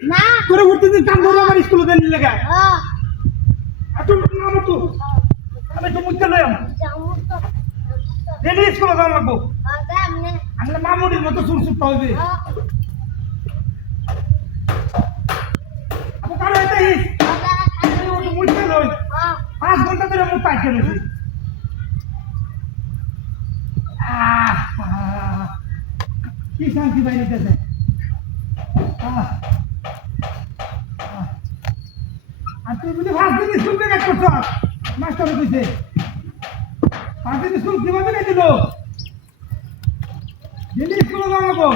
না তোরে উঠতে দিন কাম ধরে আমার স্কুলে দেন লাগা এত নাম তো আমি তো মুদ্দা লইম ডেলি স্কুলে যাওয়া লাগবো আমরা মামুনির মতো সুরসুর পাইবে আপু কারো এটা হিস আমি মুদ্দা লই 5 ঘন্টা ধরে মুখ পাইতে রইছি কি শান্তি বাইরেতেছে আর তুই যদি 5 দিন স্কুল থেকে করছ মাস্টার কইছে 5 দিন স্কুল কিভাবে গেছে দিল ডেলি স্কুলে যাওয়া লাগবো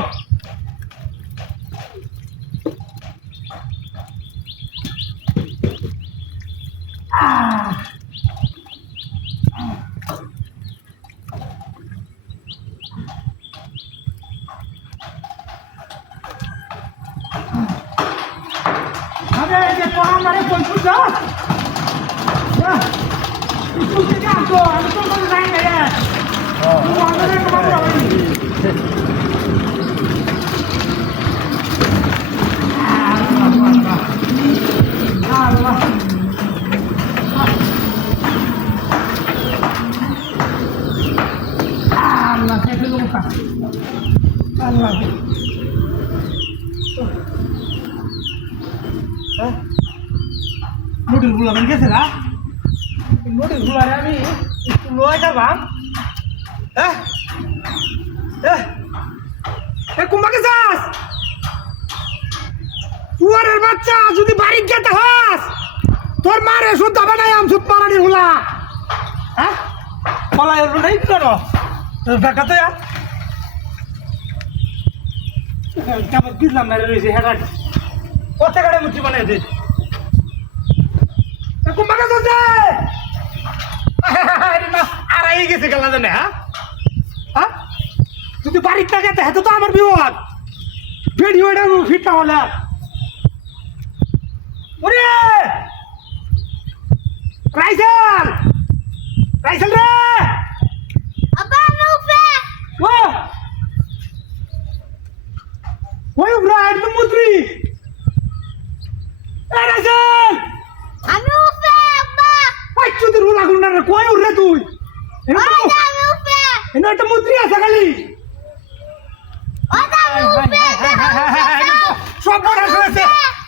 আরে যে পড়ামারে কইছু যা স্কুল থেকে আসো আমি তো বলে যাই না রে তুই আমাদের কমাতে হবে আল্লাহ আল্লাহ কেটে লোক আল্লাহ নোটিশ গুলো আমি গেছে না নোটিশ গুলো আমি একটু লয়ে যাবাম কুম্বাকে যাস তুয়ারের বাচ্চা যদি বাড়ি যেতে হাস তোর মারে সুদ দাবা নাই আম সুদ মারানি হুলা হ্যাঁ পলাই নাই করো দেখাতে কেমন কিনলাম না রয়েছে হ্যাঁ কত গাড়ি মুচি বানাই দে কুম্বাকে যাচ্ছে আর এই গেছে গেলা জানে হ্যাঁ যদি বাড়ির না যেতে হ্যাঁ তো আমার বিপদ ভিডিওটা ফিটটা হলে ওরে রাইসেল রাইসেল রে আব্বা আমি উপরে ও ওই ব্রাইড তো মন্ত্রী এ রাইসেল আমি উপরে আব্বা ওই চুদি রুলা গুন্ডা রে কই উড়রে তুই আমি উপরে এনে একটা মন্ত্রী আছে খালি আমি উপরে সব বড় হয়েছে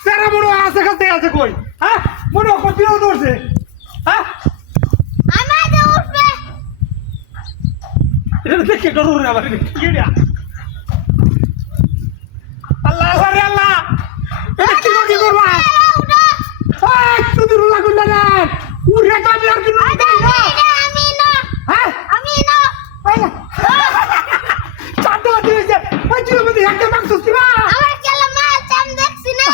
সেরা বড় আছে কাছে আছে কই হ্যাঁ বড় কতিও ধরছে হ্যাঁ আমাদের উপরে এটা দেখে ডর রে আমার কি রে আল্লাহ রে আল্লাহ এটা কি করবা ওই চুদি রুলা গুন্ডা রে উড়রে তো আমি আর কি না আমি না হ্যাঁ আমি না চাঁদা দিয়েছে ওই চুদি মধ্যে একটা মাংস দিবা আমার খেলা মাছ আমি দেখছি না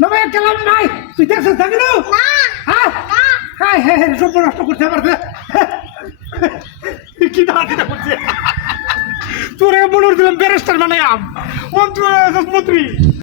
নামাইয়া গেলাম নাই তুই দেখছিস থাকি না না হ্যাঁ না হ্যাঁ হ্যাঁ হ্যাঁ সব নষ্ট করতে পারবে কি দাঁড়িয়ে করছে তোরে মনে দিলাম ব্যারিস্টার মানে মন্ত্রী